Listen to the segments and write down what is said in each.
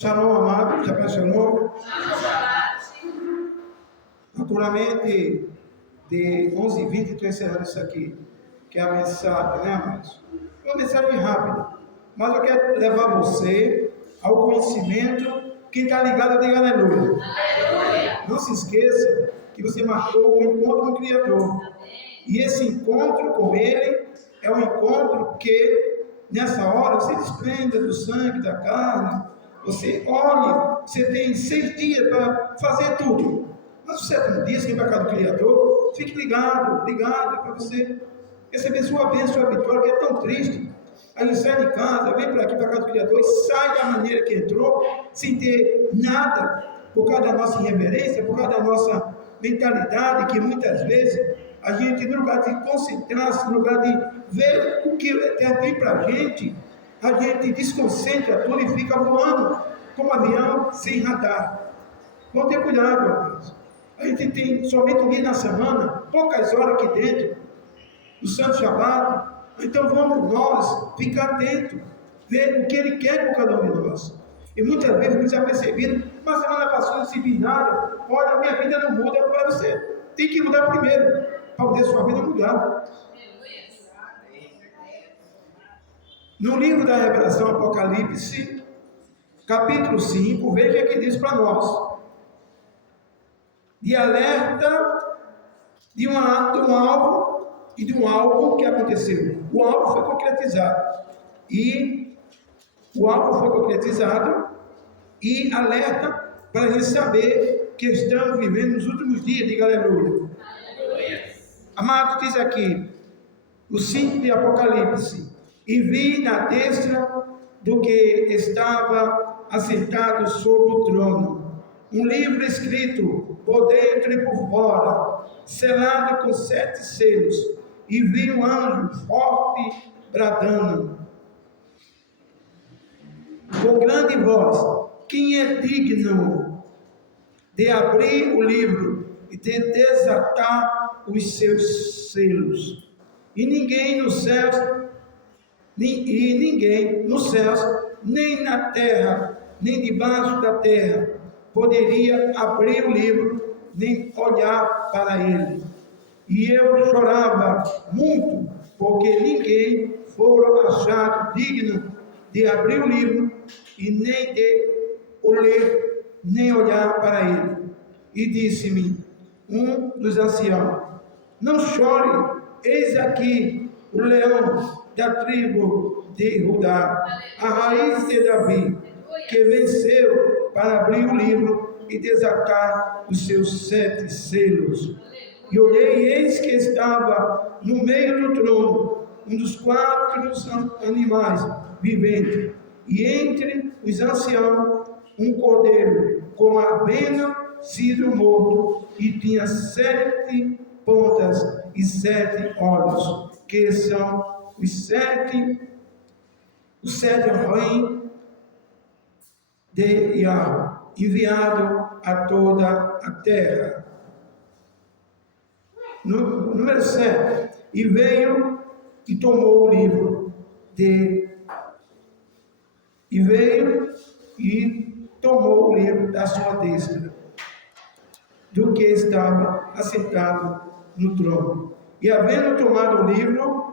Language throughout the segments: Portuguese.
Shalom, amado. Já peço shalom. Naturalmente, de 11h20, estou encerrando isso aqui, que é a mensagem, né, amados? É uma mensagem rápida, mas eu quero levar você ao conhecimento. Quem está ligado, diga aleluia. Não se esqueça que você marcou o encontro com o Criador. E esse encontro com Ele é um encontro que, nessa hora, você desprenda do sangue, da carne. Você olhe, você tem 6 dias para fazer tudo. Mas o 7º dia, você vem para a casa do Criador, fique ligado, para você receber sua bênção, sua vitória, que é tão triste. A gente sai de casa, vem para aqui, para a casa do Criador, e sai da maneira que entrou, sem ter nada, por causa da nossa irreverência, por causa da nossa mentalidade, que muitas vezes a gente, no lugar de concentrar-se, no lugar de ver o que tem para a gente desconcentra tudo e fica voando como avião sem radar. Vamos ter cuidado, amados. A gente tem somente um dia na semana, poucas horas aqui dentro do Santo Shabat. Então vamos nós ficar atentos, ver o que Ele quer com cada um de nós. E muitas vezes a gente já percebido, mas semana passada não se vi nada, olha, minha vida não muda, para você tem que mudar primeiro, para poder sua vida mudar. No livro da Revelação, Apocalipse, capítulo 5, veja o que diz para nós. De alerta de um alvo e de um algo que aconteceu. O alvo foi concretizado. E alerta para a gente saber que estamos vivendo nos últimos dias. Diga aleluia. Amado, diz aqui, o 5 de Apocalipse. E vi na destra do que estava assentado sobre o trono um livro escrito por dentro e por fora, selado com 7 selos. E vi um anjo forte bradando com grande voz: quem é digno de abrir o livro e de desatar os seus selos? E ninguém nos céus, nem na terra, nem debaixo da terra, poderia abrir o livro, nem olhar para ele. E eu chorava muito, porque ninguém fora achado digno de abrir o livro, e nem de o ler, nem olhar para ele. E disse-me um dos anciãos: não chore, eis aqui o leão da tribo de Judá, a raiz de Davi, que venceu para abrir o livro e desatar os seus 7 selos. E olhei, e eis que estava no meio do trono um dos 4 animais viventes, e entre os anciãos um cordeiro, com havendo sido morto, e tinha 7 pontas e 7 olhos, que são os 7 reis de Yahweh, enviado a toda a terra. Número 7. E veio e tomou o livro da sua destra, do que estava assentado no trono. E havendo tomado o livro,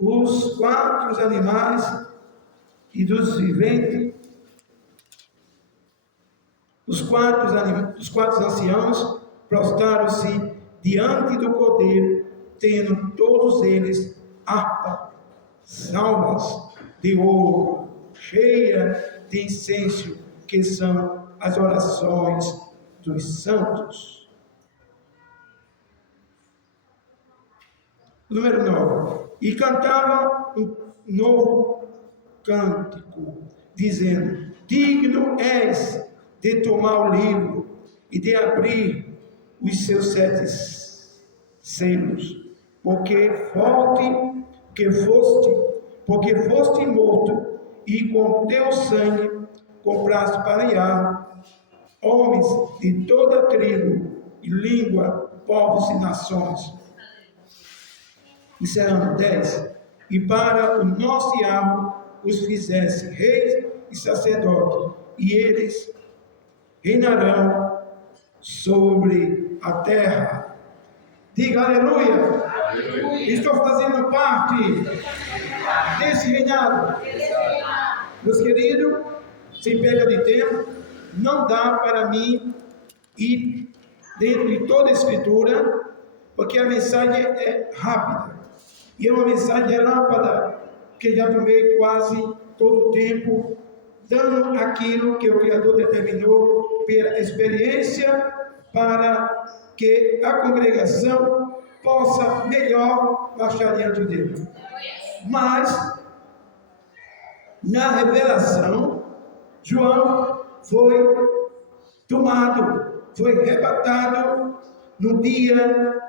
os 4 animais e dos viventes, os quatro anciãos prostraram-se diante do cordeiro, tendo todos eles harpa, salvas de ouro, cheia de incenso, que são as orações dos santos. Número 9. E cantava um novo cântico, dizendo: digno és de tomar o livro e de abrir os seus 7 selos, porque foste morto, e com teu sangue compraste para Yahweh homens de toda tribo, e língua, povos e nações. Encerrando 10. E para o nosso Yahweh os fizesse reis e sacerdotes, e eles reinarão sobre a terra. Diga aleluia. Aleluia. Estou fazendo parte desse reinado. Meus queridos, sem perda de tempo, não dá para mim ir dentro de toda a Escritura, porque a mensagem é rápida. E é uma mensagem relâmpada, que já tomei quase todo o tempo, dando aquilo que o Criador determinou pela experiência, para que a congregação possa melhor marchar diante dele. Mas, na revelação, João foi tomado, foi arrebatado no dia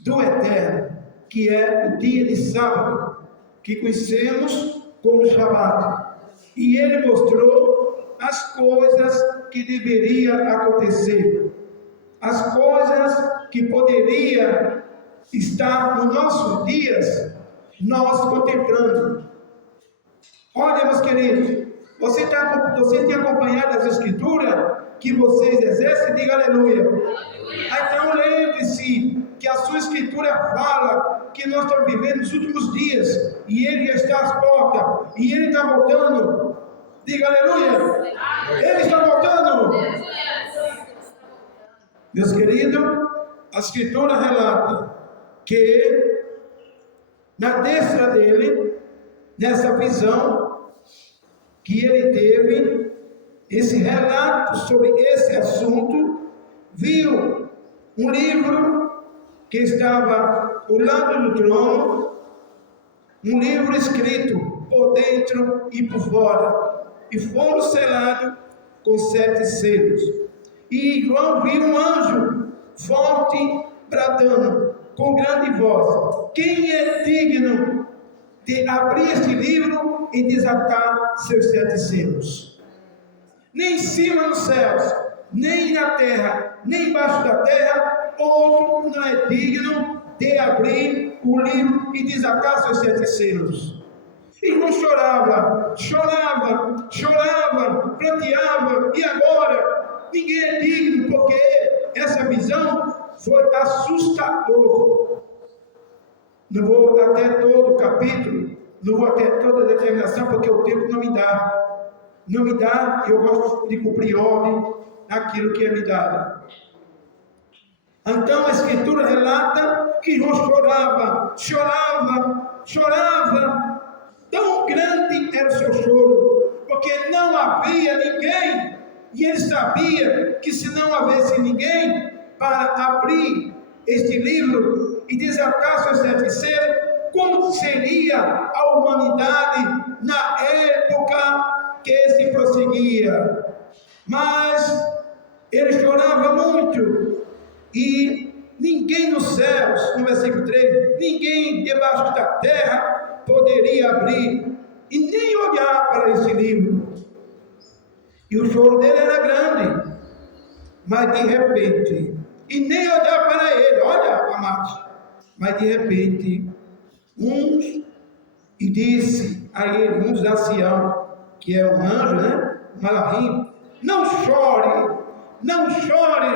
do Eterno, que é o dia de sábado, que conhecemos como Shabat. E ele mostrou as coisas que deveriam acontecer, as coisas que poderiam estar nos nossos dias, nós contemplando. Olha, meus queridos, você tem acompanhado as Escrituras que vocês exercem? Diga aleluia. Então lembre-se que a sua Escritura fala que nós estamos vivendo nos últimos dias, e Ele já está às portas, e Ele está voltando. Diga aleluia. Ele está voltando. Meus queridos, a Escritura relata que na destra dele, nessa visão que ele teve, esse relato sobre esse assunto, viu um livro que estava ao lado do trono, um livro escrito por dentro e por fora, e foram selados com 7 selos. E João viu um anjo forte bradando com grande voz: quem é digno de abrir este livro e desatar seus 7 selos? Nem em cima nos céus, nem na terra, nem embaixo da terra, outro não é digno de abrir o livro e desatar seus 7 selos. E não chorava, pranteava, e agora? Ninguém é digno, porque essa visão foi assustadora. Não vou até todo o capítulo, não vou até toda a determinação, porque o tempo não me dá. Não me dá, eu gosto de cumprir ordem naquilo que é me dado. Então a Escritura relata que João chorava. Tão grande era o seu choro, porque não havia ninguém, e ele sabia que se não houvesse ninguém para abrir este livro e desatar seus 7 selos, como seria a humanidade na época que se prosseguia? Mas ele chorava muito, e ninguém nos céus, no versículo 3, ninguém debaixo da terra poderia abrir e nem olhar para esse livro. E o choro dele era grande, mas de repente, e nem olhar para ele, olha, amados, mas de repente, e disse a ele, um dos anciãos, que é um anjo, né, Malachim: não chore,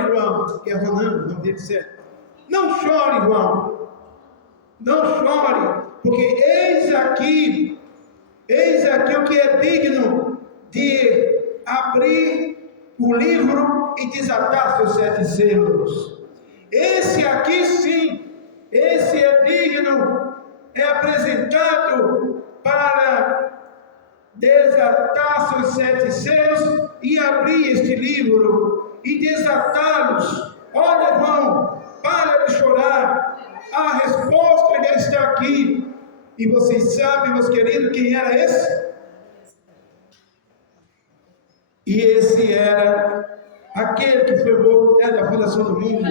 João, que é Ronan, o nome dele certo. Não chore, João, não chore, porque eis aqui o que é digno de abrir o livro e desatar seus 7 selos. Esse aqui sim, esse é digno, é apresentado para desatar seus 7 selos e abrir este livro e desatá-los. Olha, João, para de chorar, a resposta já está aqui. E vocês sabem, meus queridos, quem era esse? E esse era aquele que foi morto desde a fundação do mundo,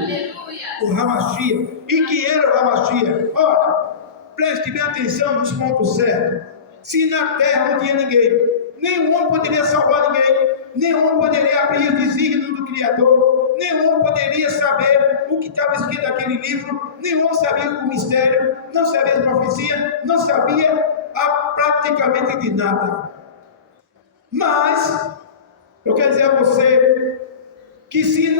o Hamashia. E quem era o Hamashia? Ora, preste bem atenção nos pontos certos. Se na terra não tinha ninguém, nenhum homem poderia salvar ninguém, nenhum poderia abrir o desígnio do Criador, nenhum poderia saber o que estava escrito naquele livro, nenhum sabia o mistério, não sabia a profecia, não sabia praticamente de nada. Mas Eu quero dizer a você que se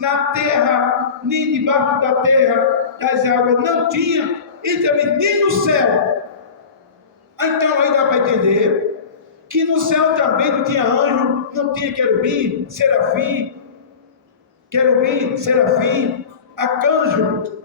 na terra, nem debaixo da terra, das águas, não tinha, e também nem no céu. Então aí dá para entender que no céu também não tinha anjo, não tinha querubim, serafim, arcanjo.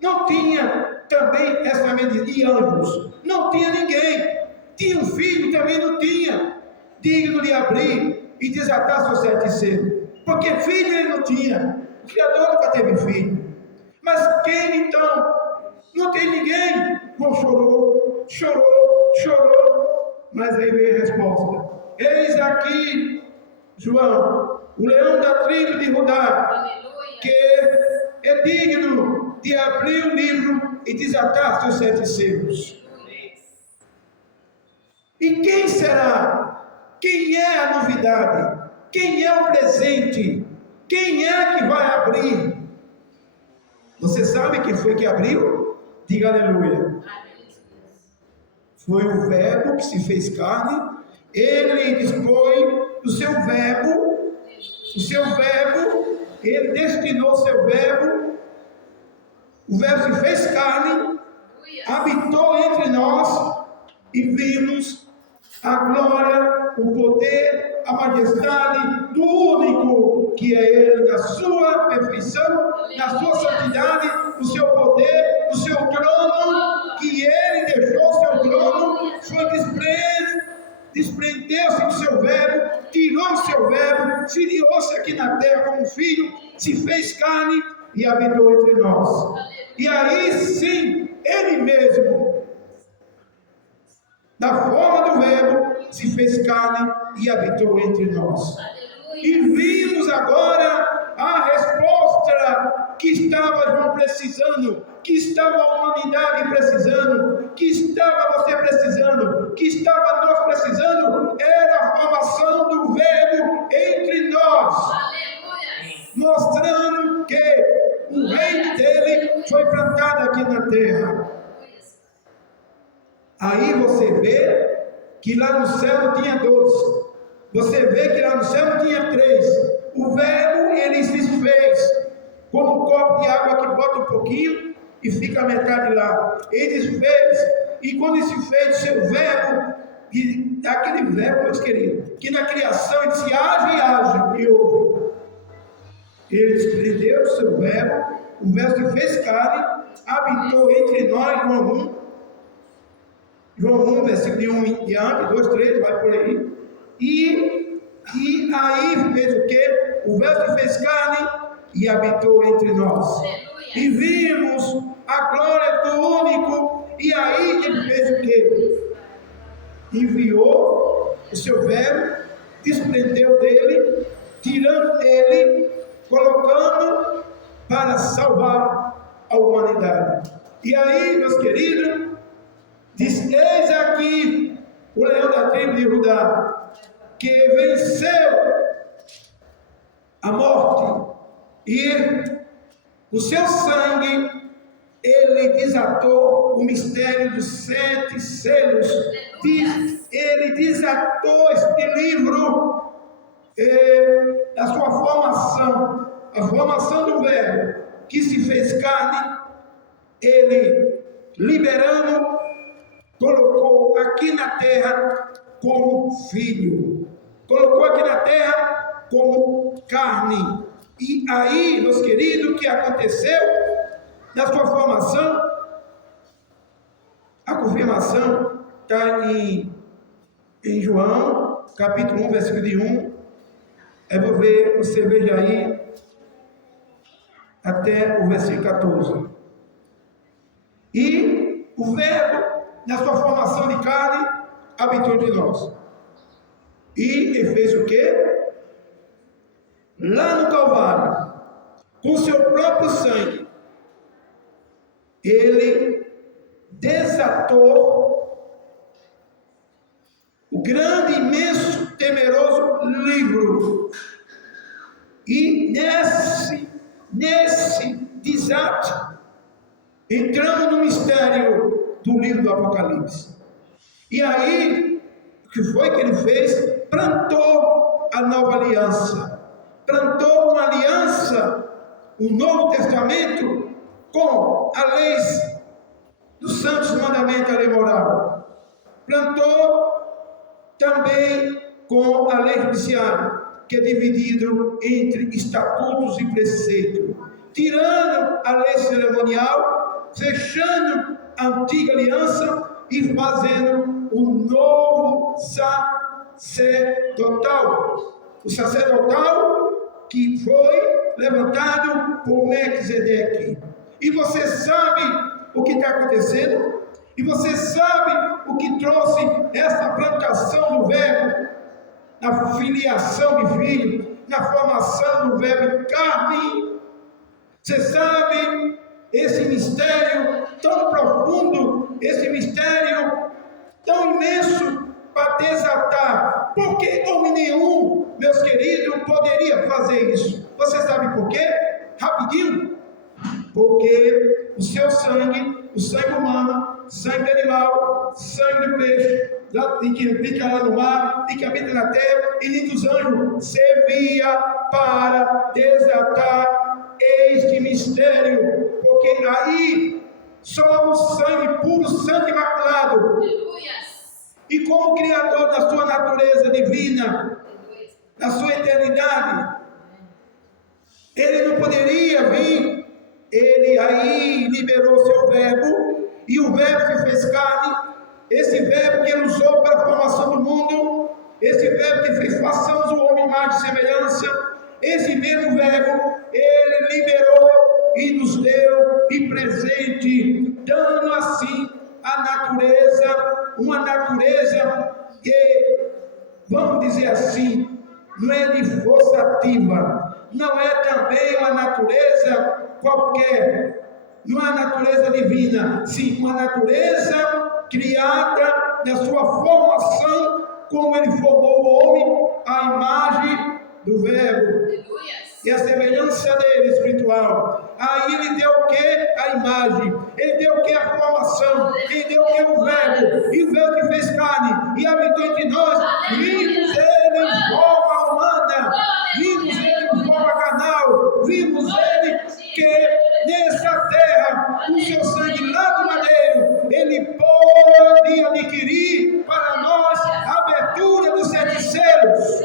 Não tinha também essa medida de anjos. Não tinha ninguém. Tinha um filho, também não tinha, digno de abrir e desatar seus 7 selos. Porque filho ele não tinha. O Criador nunca teve filho. Mas quem então? Não tem ninguém. João chorou. Mas aí veio a resposta. Eis aqui, João, o leão da tribo de Judá, que é digno de abrir o livro e desatar seus 7 selos. E quem será? Quem é a novidade? Quem é o presente? Quem é que vai abrir? Você sabe quem foi que abriu? Diga aleluia. Foi o Verbo que se fez carne. Ele dispôs do seu verbo, ele destinou seu verbo, o verbo se fez carne, habitou entre nós e vimos a glória, o poder, a majestade do único que é ele, na sua perfeição, na sua santidade, no seu poder, no seu trono, que ele deixou seu trono, foi desprendeu-se do seu verbo, tirou o seu verbo, filiou-se aqui na terra como filho, se fez carne e habitou entre nós. E aí sim, ele mesmo, na forma do verbo, se fez carne e habitou entre nós. E vimos agora a resposta que estava João precisando, que estava a humanidade precisando, que estava você precisando, que estava nós precisando, era a formação do verbo entre nós. Mostrando que o reino dele foi plantado aqui na terra. Aí você vê que lá no céu tinha 12. Você vê que lá no céu tinha 3. O verbo, ele se desfez. Como um copo de água que bota um pouquinho e fica a metade lá. Ele desfez. E quando se fez o seu verbo, aquele verbo, meus queridos, que na criação ele disse, haja e haja, e houve. Ele desprendeu o seu verbo, o verbo se fez carne, habitou entre nós, João 1, versículo de 1 em diante, 2, 3, vai por aí. E aí fez o quê? O verbo fez carne e habitou entre nós. E vimos a glória do único. E aí ele fez o quê? Enviou o seu verbo, desprendeu dele, tirando dele, colocando para salvar a humanidade. E aí, meus queridos, diz, eis aqui o leão da tribo de Judá, que venceu a morte, e o seu sangue, ele desatou o mistério dos 7 selos, ele desatou este livro, a sua formação, a formação do verbo, que se fez carne, ele liberando, colocou aqui na terra como filho, colocou aqui na terra como carne. E aí, meus queridos, o que aconteceu na sua formação? A confirmação está em João, capítulo 1, versículo de 1. Eu vou ver, você veja aí, até o versículo 14. E o verbo, na sua formação de carne, habitou entre nós. E ele fez o quê? Lá no Calvário, com seu próprio sangue, ele desatou o grande, imenso, temeroso livro. E nesse desate, entramos no mistério do livro do Apocalipse. E aí, o que foi que ele fez? Plantou a nova aliança. Plantou uma aliança, o Novo Testamento, com a lei dos santos mandamentos, a lei moral. Plantou também com a lei judiciária, que é dividido entre estatutos e preceitos, tirando a lei cerimonial, fechando a antiga aliança e fazendo o novo sacerdotal. O sacerdotal que foi levantado por Melquisedeque. E você sabe o que está acontecendo? E você sabe o que trouxe essa plantação do verbo, na filiação de filho, na formação do verbo em carne? Você sabe esse mistério tão profundo, esse mistério tão imenso para desatar? Porque homem nenhum, meus queridos, poderia fazer isso. Você sabe por quê? Rapidinho. Porque o seu sangue, o sangue humano, sangue de animal, sangue de peixe, que fica lá no mar, e que habita na terra, e nem dos anjos, servia para desatar este mistério. Porque aí só o sangue puro, sangue imaculado. E como Criador da sua natureza divina, da sua eternidade, ele não poderia vir. Ele aí liberou seu verbo, e o verbo se fez carne, esse verbo que ele usou para a formação do mundo, esse verbo que fez façamos o homem mais de semelhança, esse mesmo verbo ele liberou e nos deu de presente, dando assim a natureza, uma natureza que, vamos dizer assim, não é de força ativa, não é também uma natureza qualquer, não é a natureza divina, sim, uma natureza criada na sua formação, como ele formou o homem, a imagem do verbo e a semelhança dele espiritual. Aí ele deu o que? A imagem. Ele deu o que? A formação. Ele deu o que? O verbo. E o verbo que fez carne e habitou entre nós. Vimos ele em forma humana, vimos ele em forma carnal, vimos ele que nessa terra, o seu sangue lá do madeiro, ele pode adquirir para nós a abertura dos 7 selos.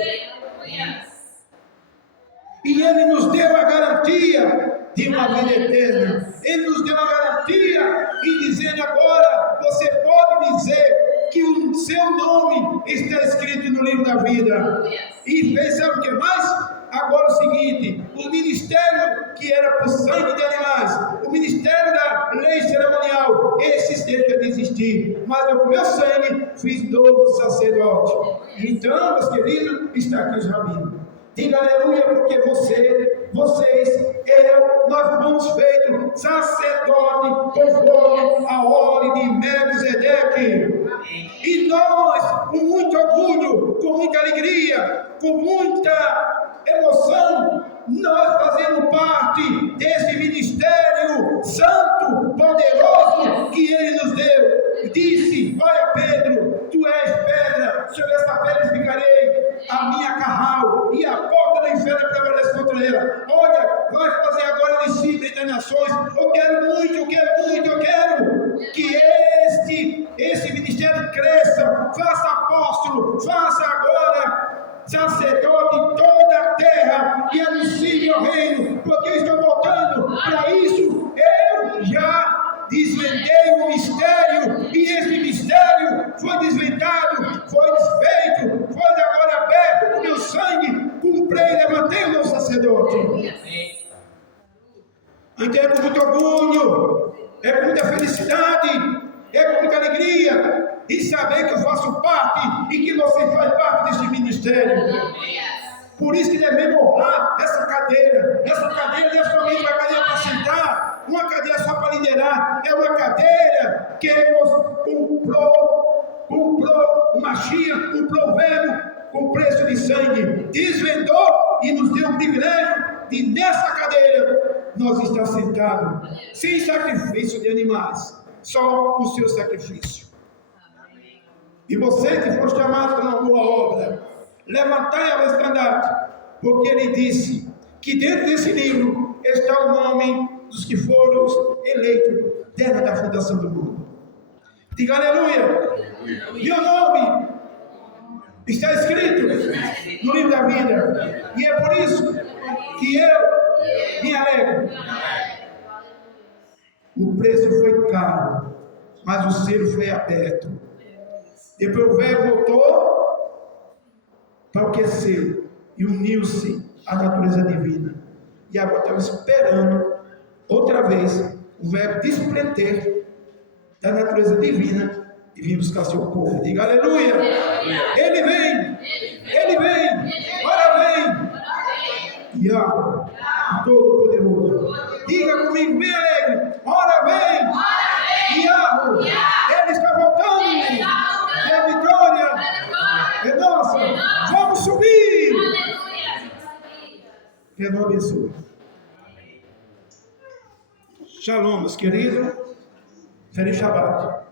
E ele nos deu a garantia de uma vida eterna. Ele nos deu a garantia e dizendo agora, você pode dizer que o seu nome está escrito no livro da vida. E fez, sabe o que mais? Agora o seguinte, o ministério que era por sangue de animais, o ministério da lei cerimonial, esse deixa de existir, mas eu com meu sangue fiz novo sacerdote. Então, meus queridos, está aqui os rabinos. Diga aleluia, porque vocês, nós fomos feitos sacerdote conforme a ordem de Melquisedeque. E nós, com muito orgulho, com muita alegria, com muita emoção, nós fazemos parte desse ministério santo, poderoso que ele nos deu. Disse: olha Pedro, tu és pedra, sobre esta pedra ficarei a minha carral, e a porta do inferno prevalece contra ela. Olha, vai fazer agora discípulo entre nações. Eu quero que esse ministério cresça, faça apóstolo, faça agora sacerdote em toda a terra e anuncie meu reino, porque eu estou voltando para isso. Eu já desvendei o mistério, e esse mistério foi desvendado, foi desfeito, foi agora aberto com meu sangue, comprei e levantei o meu sacerdote. Então é com muito orgulho, é com muita felicidade, é com muita alegria, e saber que eu faço parte, e que você faz parte desse ministério. Por isso que devemos honrar essa cadeira. Essa cadeira não é somente uma cadeira para sentar, uma cadeira só para liderar, é uma cadeira que comprou o Mashiach, comprou o verbo com preço de sangue, desvendou e nos deu o privilégio de nessa cadeira nós estar sentados, sem sacrifício de animais, só o seu sacrifício. E você que for chamado para uma boa obra, levantai a estandarte, porque ele disse que dentro desse livro está o nome dos que foram eleitos desde a fundação do mundo. Diga aleluia. Meu nome está escrito no livro da vida, e é por isso que eu me alegro. O preço foi caro, mas o selo foi aberto. Depois o velho voltou para o que é seu e uniu-se à natureza divina. E agora estava esperando outra vez o verbo desprender da natureza divina e vir buscar seu povo. Diga aleluia. Ele vem, ele vem, ora vem. Yahweh, Todo-Poderoso. Diga comigo, bem alegre, ora vem. Yahweh, ele está voltando. E a vitória é nossa. Vamos subir. Que Deus abençoe. Shalom, meus queridos. Feliz Shabbat.